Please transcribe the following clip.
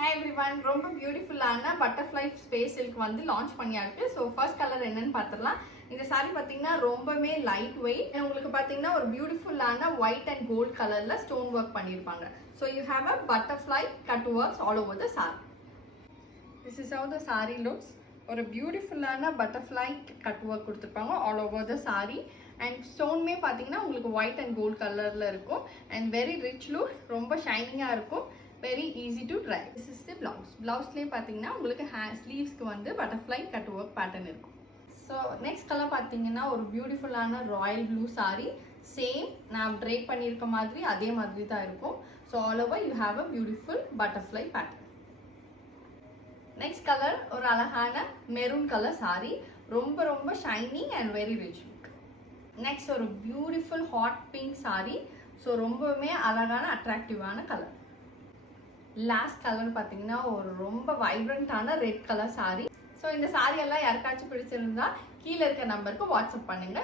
Hi everyone, ரொம்ப பியூட்டிஃபுல்லான butterfly space silk வந்து லான்ச் பண்ணியாச்சு. ஸோ ஃபர்ஸ்ட் கலர் என்னன்னு பார்த்துடலாம். இந்த சாரி பார்த்தீங்கன்னா ரொம்பவே லைட் வெயிட். உங்களுக்கு பார்த்தீங்கன்னா ஒரு பியூட்டிஃபுல்லான ஒயிட் அண்ட் கோல்ட் கலர்ல ஸ்டோன் ஒர்க் பண்ணியிருப்பாங்க. So you have a butterfly cut works all over the sari. This is how the sari looks. ஒரு பியூட்டிஃபுல்லான பட்டர்ஃப்ளை கட் ஒர்க் கொடுத்துருப்பாங்க all over the sari. And ஸ்டோன்மே பார்த்தீங்கன்னா உங்களுக்கு ஒயிட் அண்ட் கோல்ட் கலரில் இருக்கும். அண்ட் வெரி ரிச் லுக், ரொம்ப ஷைனிங்காக இருக்கும். Very easy to try. This is the blouse. பிளவுஸ்லேயே பார்த்தீங்கன்னா உங்களுக்கு ஸ்லீவ்ஸ்க்கு வந்து பட்டர்ஃப்ளை கட் ஒர்க் பேட்டர்ன் இருக்கும். ஸோ நெக்ஸ்ட் கலர் பார்த்தீங்கன்னா ஒரு பியூட்டிஃபுல்லான ராயல் ப்ளூ சாரி. சேம் நான் ட்ரேப் பண்ணியிருக்க மாதிரி அதே மாதிரி தான் இருக்கும். So all over you have a beautiful butterfly pattern. Next colour ஒரு அழகான மெரூன் கலர் சாரி. ரொம்ப ரொம்ப shining and very rich look. Next ஒரு beautiful hot pink sari. So ரொம்பவுமே அழகான அட்ராக்டிவான கலர். லாஸ்ட் கலர் பார்த்தீங்கன்னா ஒரு ரொம்ப வைப்ரண்டான ரெட் கலர் சாரி. ஸோ இந்த சாரி எல்லாம் யாருக்காச்சும் பிடிச்சிருந்தா கீழே இருக்க நம்பருக்கு வாட்ஸ்அப் பண்ணுங்க.